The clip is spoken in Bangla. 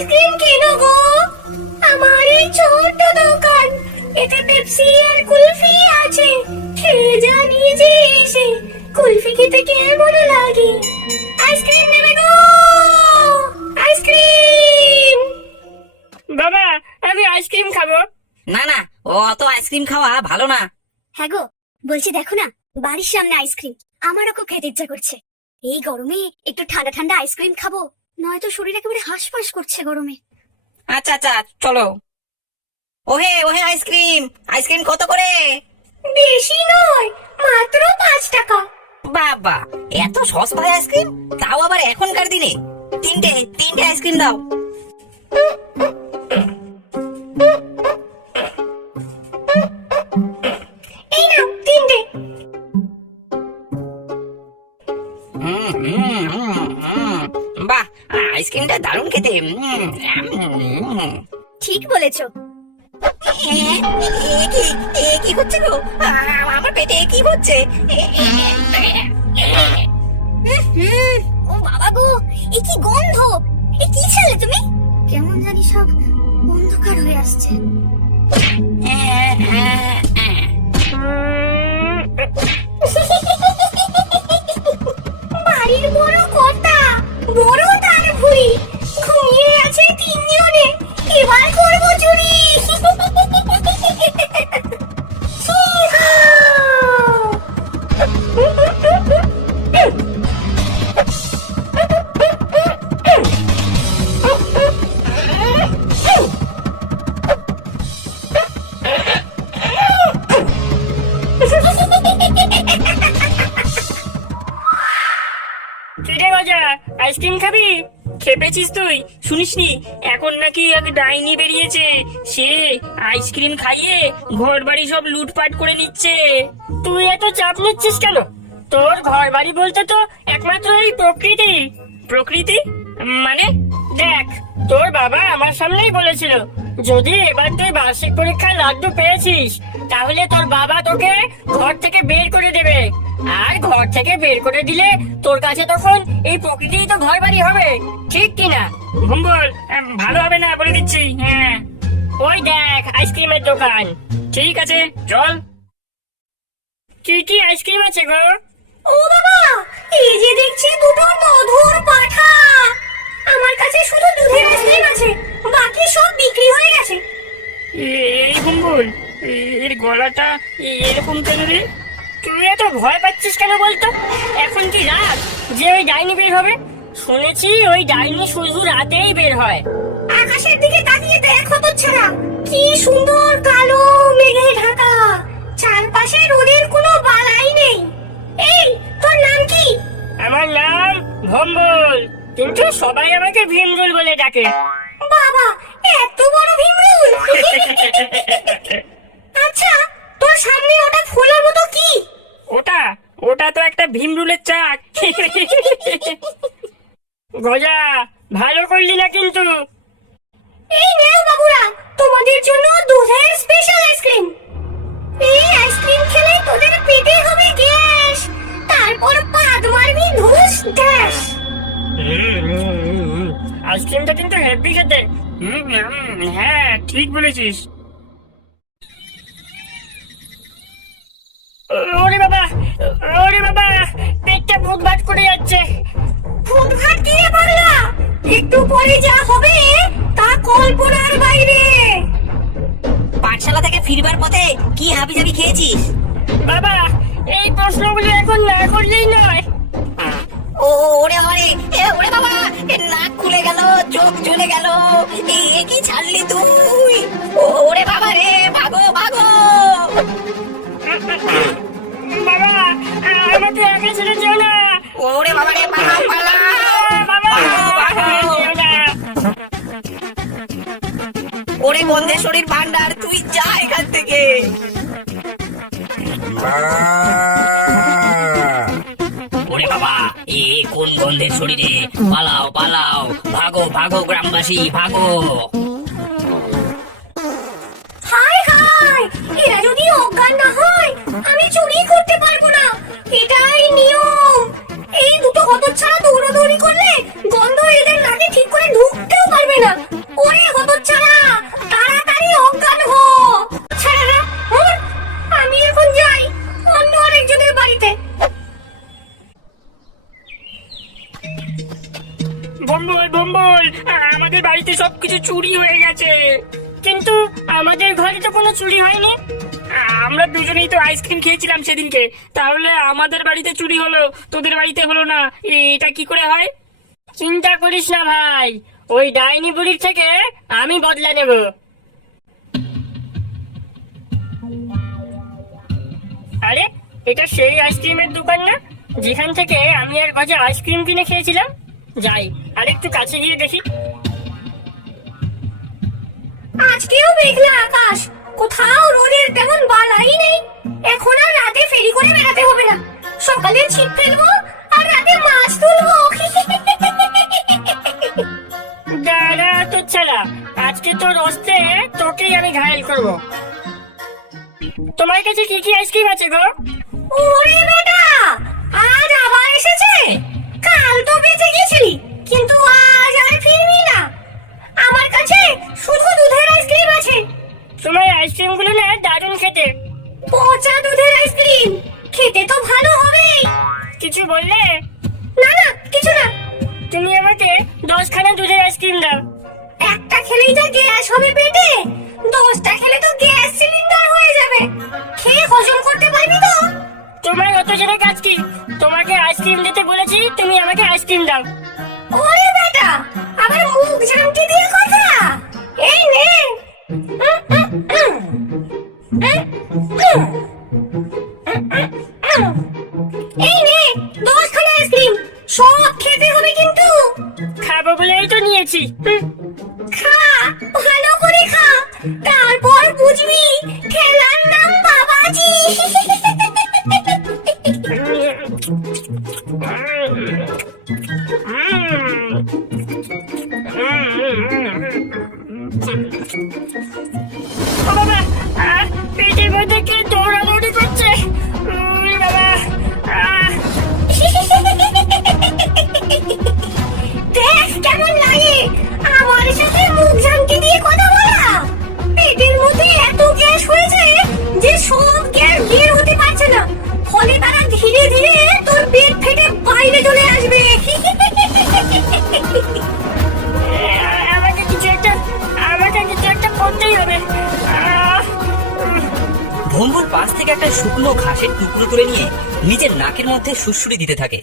আইসক্রিম কেনো গো? আমার এই ছোট্ট দোকান, এতে পেপসি আর কুলফি আছে। খেয়ে যা নিজে এসে, কুলফি খেতে কেমন লাগে। আইসক্রিম নেবে গো? আইসক্রিম। বাবা, আমি আইসক্রিম খাবো। না না, ও অত আইসক্রিম খাওয়া ভালো না। হ্যাঁ গো, বলছি দেখো না, বাড়ির সামনে আইসক্রিম, আমারও খুব খেতে ইচ্ছা করছে। এই গরমে একটু ঠান্ডা ঠান্ডা আইসক্রিম খাবো, নয়তো শরীর একেবারে হাঁসফাঁস করছে গরমে। আচ্ছা আচ্ছা, চলো। ওহে ওহে, আইসক্রিম আইসক্রিম কত করে? বেশি নয়, মাত্র 5 টাকা। বাবা, এত সস্তায় আইসক্রিম, তাও আবার এখনকার দিনে। তিনটে আইসক্রিম দাও। এই নাও 3টে। বাহ, আইসক্রিমটা দারুণ খেতে। ঠিক বলেছো। কি হচ্ছে গো? আমার পেটে কি হচ্ছে? ও বাবা গো, এ কি গন্ধ! এ কি ছেলে তুমি? কেমন জানি সব অন্ধকার হয়ে আসছে। বাড়ির বড় কর্তা, বড় তার ভুঁড়ি, ঘুমিয়ে আছে 3 জনে, এবার করবো চুরি। কিরে গজা, আইসক্রিম খাবি? খেপেছিস তুই? শুনিসনি এখন নাকি এক ডাইনি বেরিয়েছে, সে আইসক্রিম খাইয়ে ঘর বাড়ি সব লুটপাট করে নিচ্ছে। তুই এত চাপ নিচ্ছিস কেন? তোর ঘর বাড়ি বলতে তো একমাত্র এই প্রকৃতি। প্রকৃতি মানে? দেখ, তোর বাবা আমার সামনেই বলেছিল, যদি এবার তুই বার্ষিক পরীক্ষায় লাড্ডু পেয়েছিস, তাহলে তোর বাবা তোকে ঘর থেকে বের করে দেবে। আর ঘর থেকে বের করে দিলে তোর কাছে তখন এই প্রকৃতি তো ঘর বাড়ি হবে, ঠিক কিনা? ভুম্বল, ভালো হবে না বলে দিচ্ছি। হ্যাঁ, ওই দেখ আইসক্রিমের দোকান। ঠিক আছে, চল। কি কি আইসক্রিম আছে গো? ও বাবা, এই যে দেখছি দুটো মধুর পাঠা। আমার কাছে শুধু দুধের আইসক্রিম আছে, বাকি সব বিক্রি হয়ে গেছে। এই ভুম্বল, এর গলাটা এরকম কেন রে? তুই এত ভয় পাচ্ছিস কেন বলতো? এখন কি রাত যে ওই ডাইনি বের হবে? শুনেছি ওই ডাইনি শুধু রাতেই বের হয়। আকাশের দিকে তাকিয়ে দেখো তো ছাড়া, কি সুন্দর কালো মেঘে ঢাকা, চারপাশে রোদের কোনো বালাই নেই। এই, তোর নাম কি? আমার নাম ভম্বল, কিন্তু সবাই আমাকে ভীমরুল বলে ডাকে। বাবা, এত বড় ভীমরুল! আচ্ছা, তোর সামনে ওটা ফোলার মতো কি? ওটা ওটা তো একটা ভীমরুলের চাক। গজা, ভালো করলি না কিন্তু। এই নেও বাবুরা, তোমাদের জন্য দুধের স্পেশাল আইসক্রিম। এই আইসক্রিম খেলে তোদের পেটে হবে গ্যাস, তারপর পাদ মারবি ধুস গ্যাস। আইসক্রিমটা কিন্তু হেভি খেতে। হ্যাঁ, ঠিক বলেছিস। ওরে বাবা, ওরে বাবা, পেটটা ভুটভাট করে যাচ্ছে। ফুটঘাট দিয়ে বললা, একটু পরে যা হবে তা কল্পনার বাইরে। পাঠশালা থেকে ফিরবার পথে কি হাবিজাবি খেয়েছিস? বাবা, এই প্রশ্নগুলো এখন না করলেই নয়। ওরে ওরে বাবা, নাক খুলে গেল, চোখ জ্বলে গেল, এ কি ছাড়লি তুই? ওরে বাবা রে, ভাগো ভাগো। বাবা, আমাকে একা ছেড়ে যেও না। ওরে বাবা রে, পালাও পালাও। বাবা, যেও না। ওরে গন্ধেশ্বরীর ভান্ডার, তুই যা এখান থেকে। ওরে বাবা, এ কোন গন্ধের শরীরে? পালাও পালাও, ভাগো ভাগো গ্রামবাসী, ভাগো। হায় হায়, এরা যদি অজ্ঞান না হয়, আমি চুরি করতে পারবো না, এটাই নিয়ম। এই দুটো হতচ্ছাড়া দৌড়াদৌড়ি করলে গন্ধ এদের নাকে ঠিক করে ঢুকতেও পারবে না। ভম্বল ভম্বল, আমাদের বাড়িতে সবকিছু চুরি হয়ে গেছে। কিন্তু আমাদের ঘরে তো কোনো চুরি হয়নি। আমরা দুজনেই তো আইসক্রিম খেয়েছিলাম সেদিনকে, তাহলে আমাদের বাড়িতে চুরি হলো, তোদের বাড়িতে হলো না, এটা কি করে হয়? চিন্তা করিস না ভাই, ওই ডাইনি বুড়ির থেকে আমি বদলা নেব। আরে, এটা সেই আইসক্রিমের দোকান না, যেখান থেকে আমি আর গজা আইসক্রিম কিনে খেয়েছিলাম? যাই, আরেকটু কাছে গিয়ে দেখি। আজকেও মেঘলা আকাশ, কোথাও রোদের তেমন বালাই নেই। এখন আর রাতে ফেরি করে বেড়াতে হবে না, সকালে ছিপ ফেলবো আর রাতে মাছ তুলবো। দাঁড়া তো ছাড়া, আজকে তোর অস্তে তোকেই আমি ঘায়েল করব। তোমার কাছে কি কি আইসক্রিম আছে গো? ওরে বেটা, আজ আবার এসেছে? কাল তো বেঁচে গেছিলি, কিন্তু আজ আর ফিরবি না। আমার কাছে শুধু দুধের আইসক্রিম আছে। তোমার আইসক্রিম গুলো না দারুণ খেতে। পচা দুধের আইসক্রিম খেতে তো ভালো হবেই। কিছু বললে? না না, কিছু না। তুমি আমাকে 10খানা দুধের আইসক্রিম দাও। একটা খেলেই তো গ্যাস হবে পেটে, 10টা খেলে তো গ্যাস সিলিন্ডার হয়ে যাবে। খেয়ে হজম করতে পারবি তো? তোমার অত জেনে কাজ কি? তোমাকে আইসক্রিম দিতে বলেছি, তুমি আমাকে আইসক্রিম দাও। ওরে বেটা, আবার মুখ ঝামটি দিয়ে কথা। এই নে। এই নে 10খানা আইসক্রিম, সব খেতে হবে কিন্তু। খাবো বলেই তো নিয়েছি। খা, ভালো করে খা, তারপর বুঝবি ঠেলার নাম বাবাজি। ও বাবা, পেটের মধ্যে কি দৌড়াদৌড়ি করছে? ওরে বাবা, দেখ কেমন লাগে আমার সাথে মুখ ঝামটি দিয়ে কথা বলা। পেটের মধ্যে এত গ্যাস হয়েছে যে সব গ্যাস বের হতে পারছে না, ফলে তারা ধীরে ধীরে তোর পেট ফেটে বাইরে চলে আসবে। আমাকে কিছু একটা করতেই হবে। ভম্বল পাশ থেকে একটা শুকনো ঘাসের টুকরো তুলে নিয়ে নিজের নাকের মধ্যে সুড়সুড়ি দিতে থাকে।